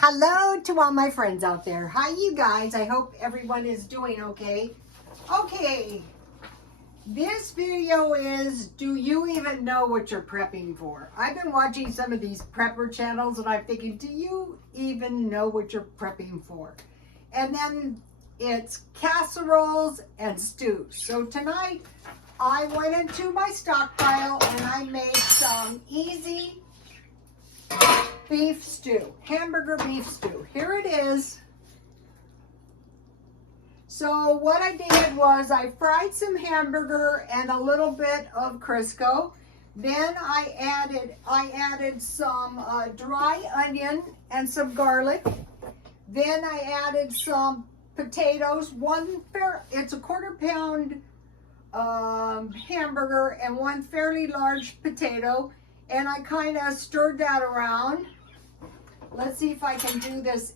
Hello to all my friends out there. Hi, you guys. I hope everyone is doing okay. Okay, this video is, do you even know what you're prepping for? I've been watching some of these prepper channels and I'm thinking, do you even know what you're prepping for? And then it's casseroles and stews. So tonight I went into my stockpile and I made some easy beef stew, hamburger beef stew. Here it is. So what I did was I fried some hamburger and a little bit of Crisco. Then I added some dry onion and some garlic. Then I added some potatoes. It's a quarter-pound hamburger and one fairly large potato. And I kind of stirred that around. Let's see if I can do this.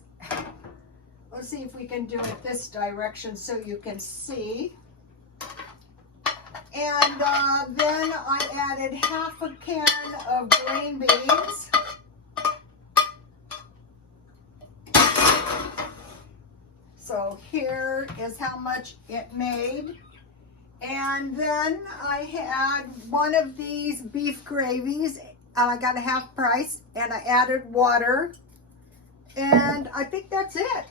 Let's see if we can do it this direction so you can see. And then I added half a can of green beans. So here is how much it made. And then I had one of these beef gravies, and I got a half price, and I added water. And I think that's it.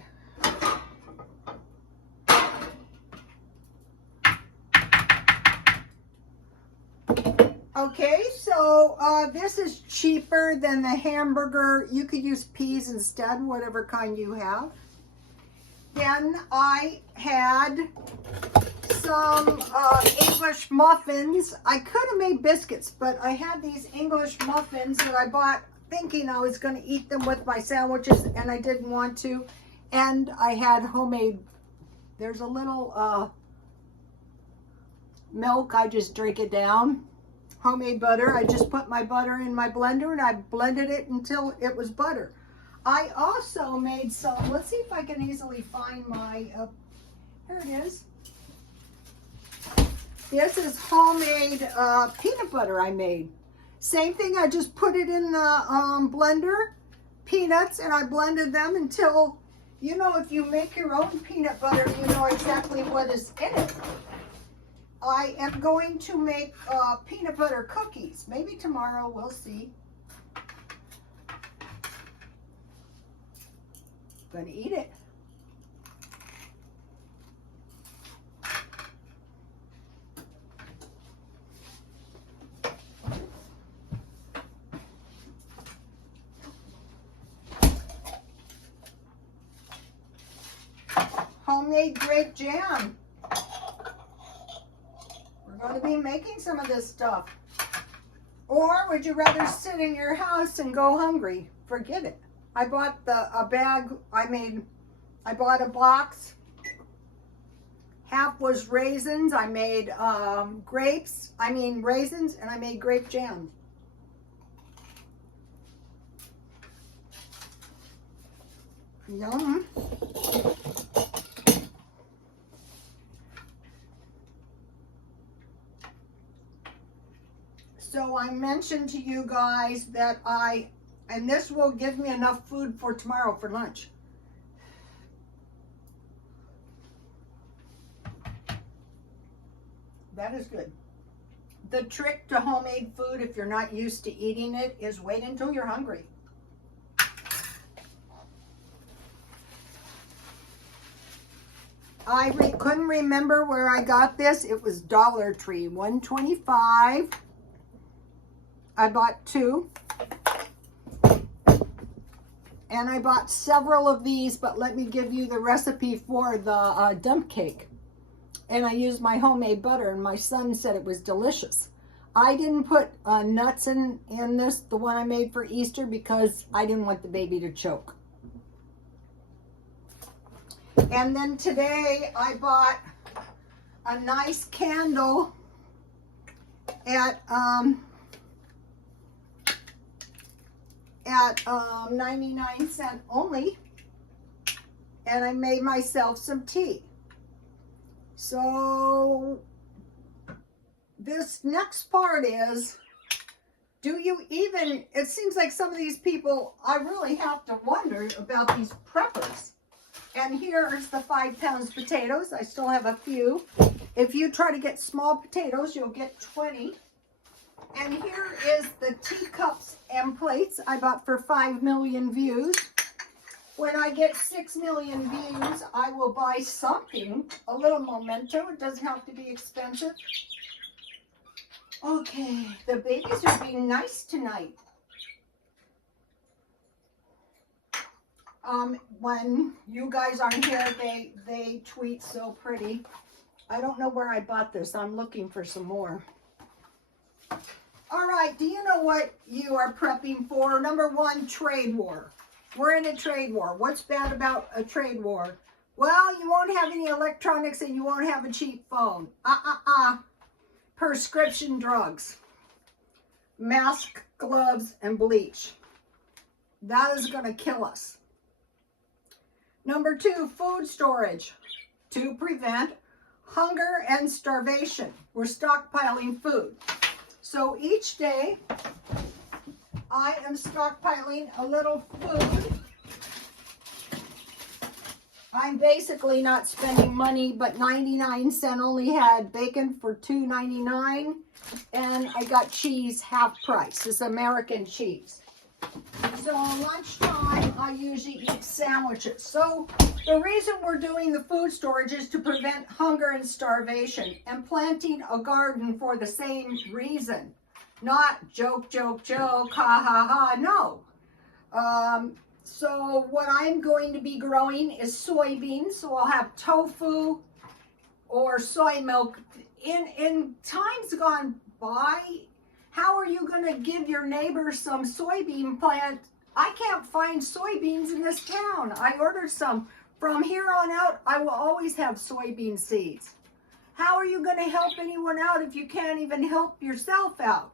Okay, so this is cheaper than the hamburger. You could use peas instead, whatever kind you have. Then I had some English muffins. I could have made biscuits, but I had these English muffins that I bought thinking I was going to eat them with my sandwiches, and I didn't want to. And I had homemade, there's a little milk, I just drink it down. Homemade butter, I just put my butter in my blender and I blended it until it was butter. I also made some, let's see if I can easily find my, here it is. This is homemade peanut butter I made. Same thing, I just put it in the blender, peanuts, and I blended them until, you know, if you make your own peanut butter, you know exactly what is in it. I am going to make peanut butter cookies. Maybe tomorrow, we'll see. Gonna eat it. Homemade grape jam. We're going to be making some of this stuff. Or would you rather sit in your house and go hungry? Forget it. I bought a bag. I bought a box. Half was raisins. I made raisins, and I made grape jam. Yum. So I mentioned to you guys that and this will give me enough food for tomorrow for lunch. That is good. The trick to homemade food, if you're not used to eating it, is wait until you're hungry. I couldn't remember where I got this. It was Dollar Tree, $1.25. I bought 2. And I bought several of these, but let me give you the recipe for the dump cake. And I used my homemade butter, and my son said it was delicious. I didn't put nuts in this, the one I made for Easter, because I didn't want the baby to choke. And then today I bought a nice candle at 99 cents only, and I made myself some tea. So this next part is Do you even, it seems like some of these people, I really have to wonder about these preppers. And here's the 5 pounds potatoes. I still have a few. If you try to get small potatoes, you'll get 20. And here is the teacups and plates I bought for 5 million views. When I get 6 million views, I will buy something, a little memento. It doesn't have to be expensive. Okay, the babies are being nice tonight. When you guys aren't here, they tweet so pretty. I don't know where I bought this. I'm looking for some more. All right, do you know what you are prepping for? Number one, trade war. We're in a trade war. What's bad about a trade war? Well, you won't have any electronics and you won't have a cheap phone. Prescription drugs. Mask, gloves, and bleach. That is going to kill us. Number two, food storage. To prevent hunger and starvation. We're stockpiling food. So each day, I am stockpiling a little food. I'm basically not spending money, but 99¢ only had bacon for $2.99, and I got cheese half price. It's American cheese. So on lunchtime, I usually eat sandwiches. So the reason we're doing the food storage is to prevent hunger and starvation, and planting a garden for the same reason. Not joke, joke, joke, ha, ha, ha, no. So what I'm going to be growing is soybeans. So I'll have tofu or soy milk. In times gone by, how are you going to give your neighbor some soybean plant? I can't find soybeans in this town. I ordered some. From here on out, I will always have soybean seeds. How are you going to help anyone out if you can't even help yourself out?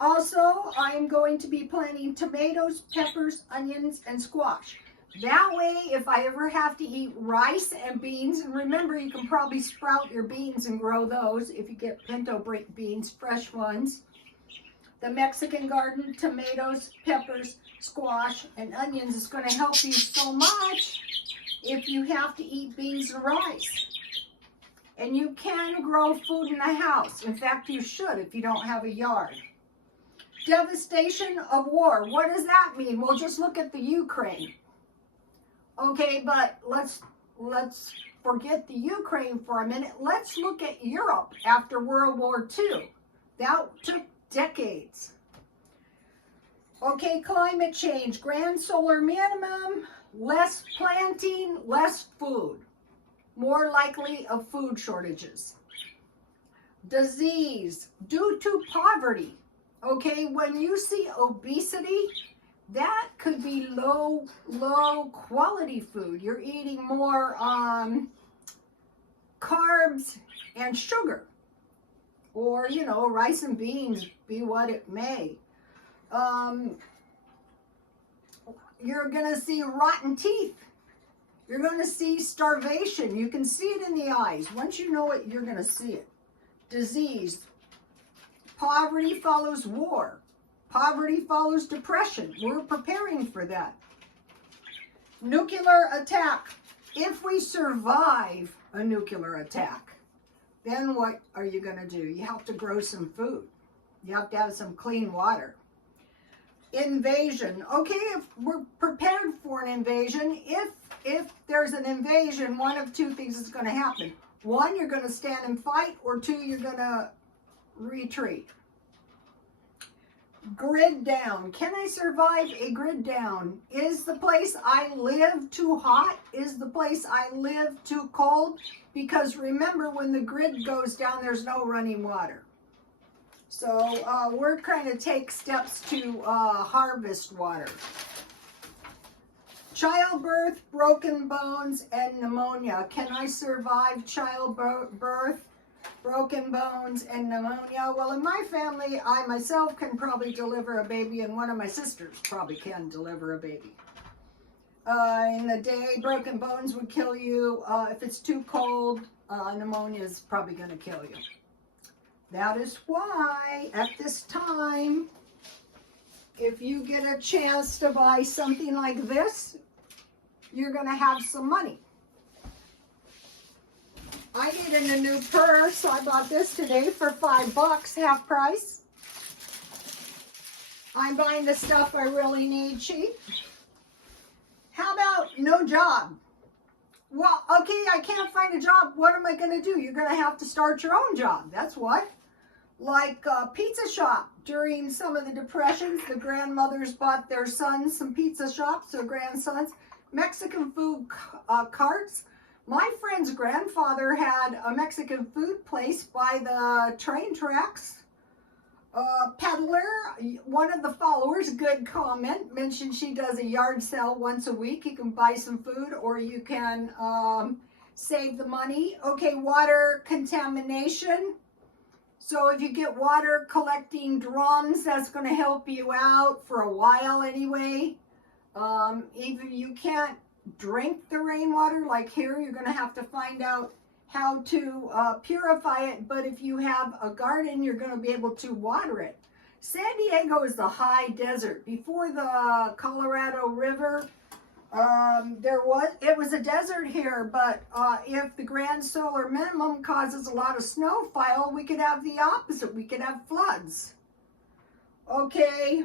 Also, I am going to be planting tomatoes, peppers, onions, and squash. That way, if I ever have to eat rice and beans, and remember, you can probably sprout your beans and grow those if you get pinto beans, fresh ones. The Mexican garden, tomatoes, peppers, squash, and onions is going to help you so much if you have to eat beans and rice. And you can grow food in the house. In fact, you should if you don't have a yard. Devastation of war. What does that mean? Well, just look at the Ukraine. Okay, but let's forget the Ukraine for a minute. Let's look at Europe after World War II. That took decades. Okay, climate change, grand solar minimum, less planting, less food. More likely of food shortages. Disease due to poverty. Okay, when you see obesity, that could be low quality food. You're eating more carbs and sugar. Or, you know, rice and beans, be what it may. You're going to see rotten teeth. You're going to see starvation. You can see it in the eyes. Once you know it, you're going to see it. Disease. Poverty follows war. Poverty follows depression. We're preparing for that. Nuclear attack. If we survive a nuclear attack, then what are you going to do? You have to grow some food. You have to have some clean water. Invasion. Okay, if we're prepared for an invasion, if there's an invasion, one of two things is going to happen. One, you're going to stand and fight, or two, you're going to retreat. Grid down. Can I survive a grid down? Is the place I live too hot? Is the place I live too cold? Because remember, when the grid goes down, there's no running water. So we're trying to take steps to harvest water. Childbirth, broken bones, and pneumonia. Can I survive childbirth, broken bones, and pneumonia? Well, in my family, I myself can probably deliver a baby, and one of my sisters probably can deliver a baby. In the day, broken bones would kill you. If it's too cold, pneumonia is probably going to kill you. That is why at this time, if you get a chance to buy something like this, you're going to have some money. I needed a new purse, so I bought this today for $5, half price. I'm buying the stuff I really need cheap. How about no job? Well, okay, I can't find a job. What am I going to do? You're going to have to start your own job. That's what. Like a pizza shop. During some of the depressions, the grandmothers bought their sons some pizza shops, their grandsons. Mexican food carts. My friend's grandfather had a Mexican food place by the train tracks. Peddler, one of the followers, good comment, mentioned she does a yard sale once a week. You can buy some food or you can save the money. Okay, water contamination. So if you get water collecting drums, that's going to help you out for a while anyway. Even you can't drink the rainwater like here, you're going to have to find out how to purify it, but if you have a garden, you're going to be able to water it. San Diego is the high desert. Before the Colorado River, it was a desert here, but if the grand solar minimum causes a lot of snowfall, we could have the opposite. We could have floods. Okay,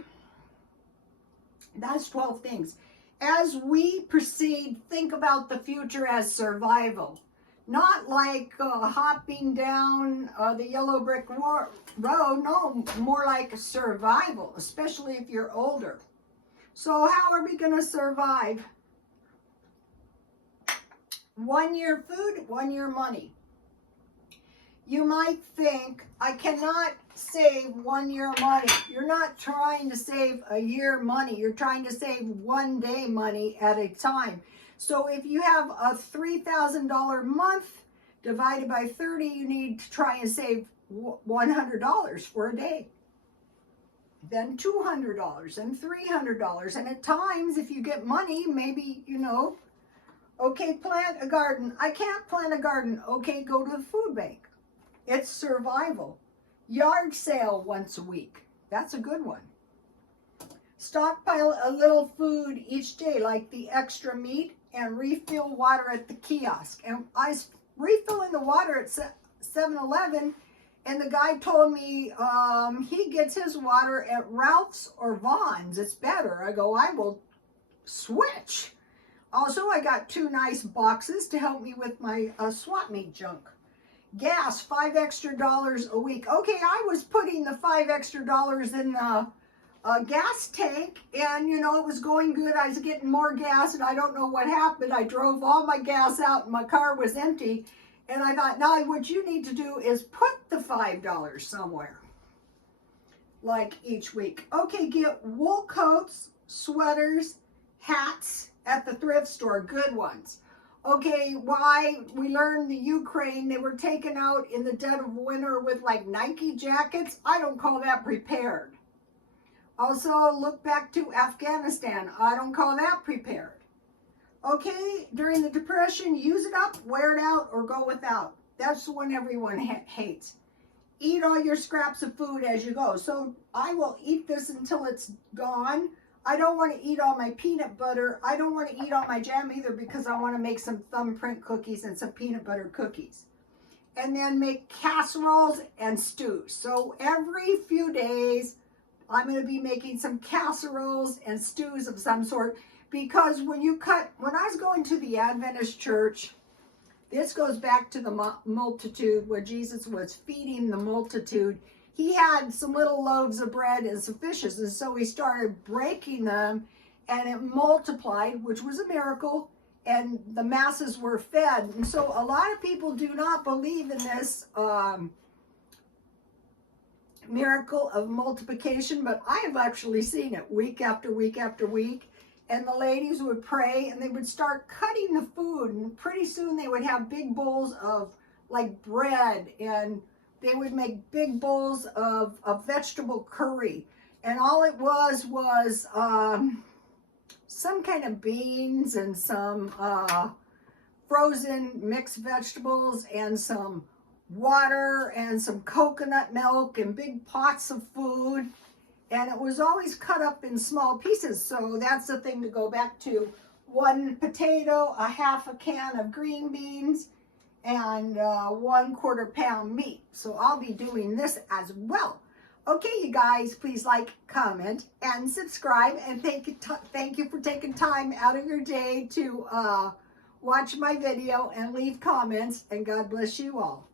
that's 12 things. As we proceed, think about the future as survival. Not like hopping down the yellow brick road, no, more like survival, especially if you're older. So how are we going to survive? 1 year food, 1 year money. You might think, I cannot save 1 year money. You're not trying to save a year money. You're trying to save 1 day money at a time. So if you have a $3,000 month divided by 30, you need to try and save $100 for a day. Then $200 and $300. And at times, if you get money, maybe, okay, plant a garden. I can't plant a garden. Okay, go to the food bank. It's survival. Yard sale once a week. That's a good one. Stockpile a little food each day, like the extra meat, and refill water at the kiosk. And I was refilling the water at 7-Eleven, and the guy told me he gets his water at Ralph's or Vaughn's. It's better. I go, I will switch. Also, I got 2 nice boxes to help me with my swap meet junk. Gas, $5 extra a week. Okay, I was putting the $5 extra in the gas tank, and it was going good. I was getting more gas, and I don't know what happened. I drove all my gas out, and my car was empty. And I thought, now what you need to do is put the $5 somewhere, like each week. Okay, get wool coats, sweaters, hats at the thrift store, good ones. Okay, why? We learned the Ukraine, they were taken out in the dead of winter with like Nike jackets. I don't call that prepared. Also, look back to Afghanistan. I don't call that prepared. Okay, during the Depression, use it up, wear it out, or go without. That's the one everyone hates. Eat all your scraps of food as you go. So I will eat this until it's gone. I don't want to eat all my peanut butter. I don't want to eat all my jam either because I want to make some thumbprint cookies and some peanut butter cookies. And then make casseroles and stews. So every few days, I'm going to be making some casseroles and stews of some sort. Because when I was going to the Adventist church, this goes back to the multitude, when Jesus was feeding the multitude. He had some little loaves of bread and some fishes, and so he started breaking them, and it multiplied, which was a miracle, and the masses were fed. And so a lot of people do not believe in this miracle of multiplication, but I have actually seen it week after week after week. And the ladies would pray, and they would start cutting the food, and pretty soon they would have big bowls of like bread, and they would make big bowls of vegetable curry. And all it was some kind of beans and some frozen mixed vegetables and some water and some coconut milk and big pots of food. And it was always cut up in small pieces. So that's the thing to go back to. 1 potato, a half a can of green beans, and 1/4 pound meat. So I'll be doing this as well. Okay, you guys, please like, comment, and subscribe. And thank you for taking time out of your day to watch my video and leave comments. And God bless you all.